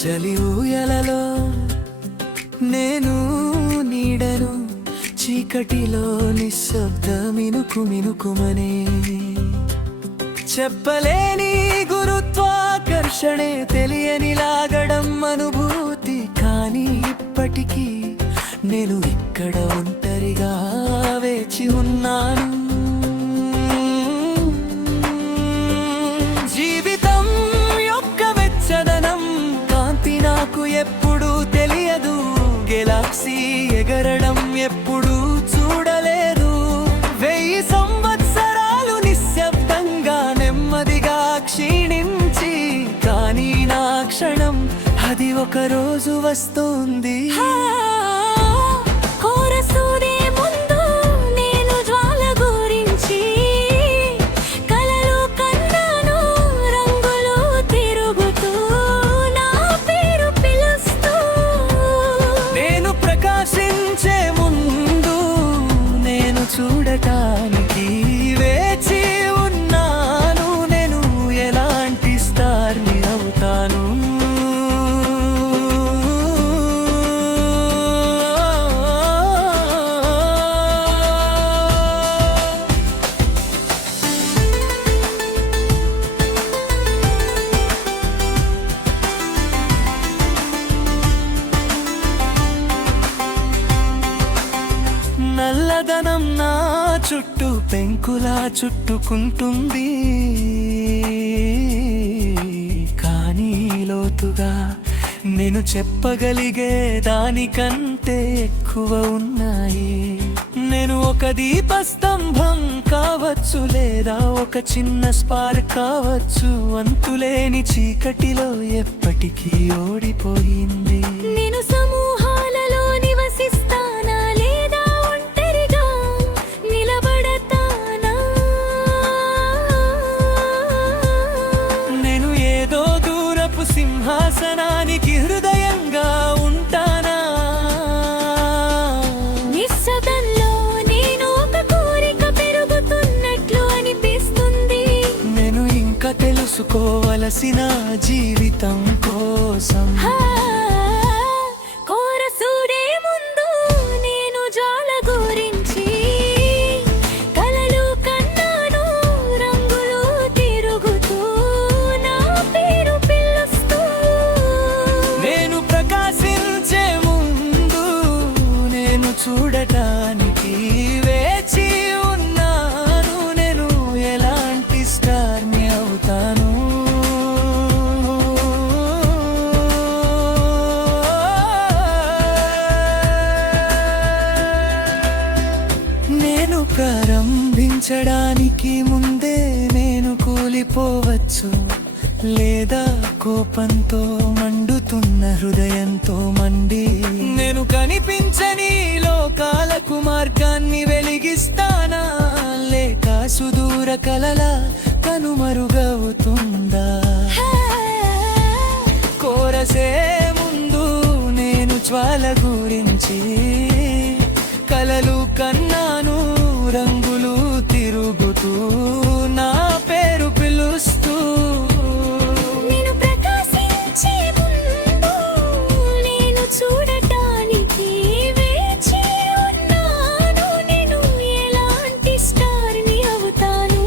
చలి ఊయలలో నేను నీడను, చీకటిలో నిశ్శబ్దమినుకు మినుకుమనే, చెప్పలేని గురుత్వాకర్షణే తెలియని లాగడం అనుభూతి. కానీ ఇప్పటికీ నేను ఇక్కడ ఒంటరిగా వేచి ఉన్నాను. జీవితం యొక్క వెచ్చదనం కాంతి నాకు ఎప్పుడూ తెలియదు. గెలాక్సీ ఎగరడం ఎప్పుడూ చూడలేదు. 1000 సంవత్సరాలు నిశ్శబ్దంగా నెమ్మదిగా క్షీణించి, కానీ నా క్షణం అది ఒక రోజు వస్తుంది. చూడటానికి వేచి ఉన్నాను. నేను ఎలాంటి స్టార్ని అవుతాను? నల్లదనం నా చుట్టూ పెంకులా చుట్టుకుంటుంది. కానీ లోతుగా నేను చెప్పగలిగే దానికంటే ఎక్కువ ఉన్నాయి. నేను ఒక దీపస్తంభం కావచ్చు, లేదా ఒక చిన్న స్పార్క్ కావచ్చు. అంతులేని చీకటిలో ఎప్పటికీ ఓడిపోయింది. నేను సమూహాలలో నివసిస్తానా, లేదా ఒంటరిగా నిలబడతానా? నేను ఏదో దూరపు సింహాసనానికి హృదయంగా ఉంటానా? నిశ్శబ్దంలో నేను ఒక కోరిక పెరుగుతున్నట్లు అనిపిస్తుంది. నేను ఇంకా తెలుసుకోవలసిన జీవితం కోసం. కోరసూడే ముందు నేను జ్వాల గురించి కలలు కన్నాను. రంగులు తిరుగుతూ నా పేరు పిలుస్తూ, నేను ప్రకాశించే ముందు నేను చూడటానికి వేచి ఉన్నాను. నేను ఎలాంటి స్టార్ని అవుతాను? నేను ప్రారంభించడానికి ముందే నేను కూలిపోవచ్చు, లేదా కోపంతో మండుతున్న హృదయంతో మండి నేను కనిపించని లోకాలకు మార్గాన్ని వెలిగిస్తానా? లేక సుదూర కలల కనుమరుగవుతుందా? కోరసే ముందు నేను జ్వాల గురించి కలలు కన్నాను. రంగులు తిరుగుతూ నా పేరు పిలుస్తూ, నేను ప్రకాశించే ముందు నేను చూడటానికి వేచి ఉన్నాను. నేను ఎలాంటి స్టార్ని అవుతాను?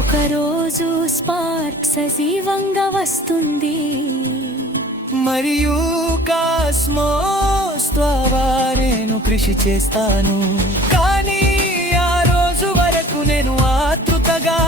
ఒకరోజు స్పార్క్ సజీవంగా వస్తుంది, మరియు కాస్మోస్ ద్వారా నేను కృషి చేస్తాను. కానీ ఆ రోజు వరకు నేను ఆతృతగా